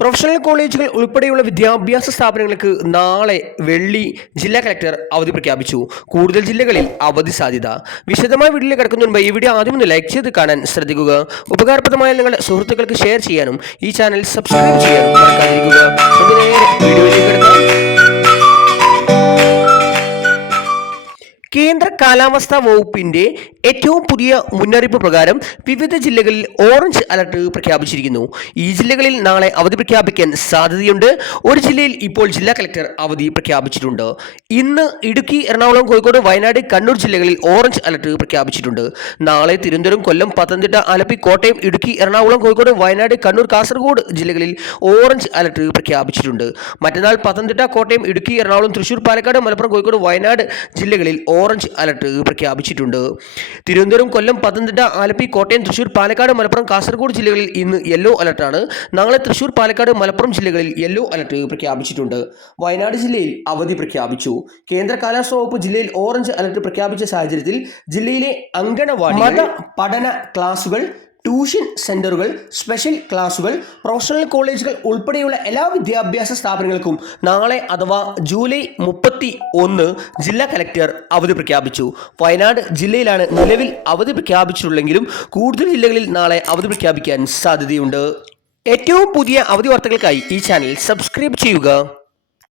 Professional കോളേജുകൾ ഉൾപ്പെടെയുള്ള വിദ്യാഭ്യാസ സ്ഥാപനങ്ങൾക്ക് നാളെ വെള്ളി ജില്ലാ കളക്ടർ അവധി പ്രഖ്യാപിച്ചു. കൂടുതൽ ജില്ലകളിൽ അവധി സാധ്യത. വിശദമായ വീഡിയോയിൽ കിടക്കുന്നതിന് മുമ്പ് ഈ വീഡിയോ ആദ്യം ഒന്ന് ലൈക്ക് ചെയ്ത് കാണാൻ ശ്രദ്ധിക്കുക. ഉപകാരപ്രദമായ നിങ്ങളുടെ സുഹൃത്തുക്കൾക്ക് ഷെയർ ചെയ്യാനും ഈ ചാനൽ സബ്സ്ക്രൈബ് ചെയ്യാനും മറക്കാതിരിക്കുക. നേരെ വീഡിയോയിലേക്ക് കിടക്കാം. കേന്ദ്ര കാലാവസ്ഥാ വകുപ്പിന്റെ ഏറ്റവും പുതിയ മുന്നറിയിപ്പ് പ്രകാരം വിവിധ ജില്ലകളിൽ ഓറഞ്ച് അലർട്ട് പ്രഖ്യാപിച്ചിരിക്കുന്നു. ഈ ജില്ലകളിൽ നാളെ അവധി പ്രഖ്യാപിക്കാൻ സാധ്യതയുണ്ട്. ഒരു ജില്ലയിൽ ഇപ്പോൾ ജില്ലാ കളക്ടർ അവധി പ്രഖ്യാപിച്ചിട്ടുണ്ട്. ഇന്ന് ഇടുക്കി, എറണാകുളം, കോഴിക്കോട്, വയനാട്, കണ്ണൂർ ജില്ലകളിൽ ഓറഞ്ച് അലർട്ട് പ്രഖ്യാപിച്ചിട്ടുണ്ട്. നാളെ തിരുവനന്തപുരം, കൊല്ലം, പത്തനംതിട്ട, ആലപ്പി, കോട്ടയം, ഇടുക്കി, എറണാകുളം, കോഴിക്കോട്, വയനാട്, കണ്ണൂർ, കാസർഗോഡ് ജില്ലകളിൽ ഓറഞ്ച് അലർട്ട് പ്രഖ്യാപിച്ചിട്ടുണ്ട്. മറ്റന്നാൾ പത്തനംതിട്ട, കോട്ടയം, ഇടുക്കി, എറണാകുളം, തൃശൂർ, പാലക്കാട്, മലപ്പുറം, കോഴിക്കോട്, വയനാട് ജില്ലകളിൽ ഓറഞ്ച് അലർട്ട് പ്രഖ്യാപിച്ചിട്ടുണ്ട്. തിരുവനന്തപുരം, കൊല്ലം, പത്തനംതിട്ട, ആലപ്പി, കോട്ടയം, തൃശൂർ, പാലക്കാട്, മലപ്പുറം, കാസർഗോഡ് ജില്ലകളിൽ ഇന്ന് യെല്ലോ അലർട്ടാണ്. നാളെ തൃശൂർ, പാലക്കാട്, മലപ്പുറം ജില്ലകളിൽ യെല്ലോ അലർട്ട് പ്രഖ്യാപിച്ചിട്ടുണ്ട്. വയനാട് ജില്ലയിൽ അവധി പ്രഖ്യാപിച്ചു. കേന്ദ്ര കാലാവസ്ഥാ വകുപ്പ് ജില്ലയിൽ ഓറഞ്ച് അലർട്ട് പ്രഖ്യാപിച്ച സാഹചര്യത്തിൽ ജില്ലയിലെ അങ്കണവാടി, മത പഠന ക്ലാസുകൾ, ട്യൂഷൻ സെന്ററുകൾ, സ്പെഷ്യൽ ക്ലാസുകൾ, പ്രൊഫഷണൽ കോളേജുകൾ ഉൾപ്പെടെയുള്ള എല്ലാ വിദ്യാഭ്യാസ സ്ഥാപനങ്ങൾക്കും നാളെ അഥവാ ജൂലൈ 31 ജില്ലാ കലക്ടർ അവധി പ്രഖ്യാപിച്ചു. വയനാട് ജില്ലയിലാണ് നിലവിൽ അവധി പ്രഖ്യാപിച്ചിട്ടുള്ളെങ്കിലും കൂടുതൽ ജില്ലകളിൽ നാളെ അവധി പ്രഖ്യാപിക്കാൻ സാധ്യതയുണ്ട്. ഏറ്റവും പുതിയ അവധി വാർത്തകൾക്കായി ഈ ചാനൽ സബ്സ്ക്രൈബ് ചെയ്യുക.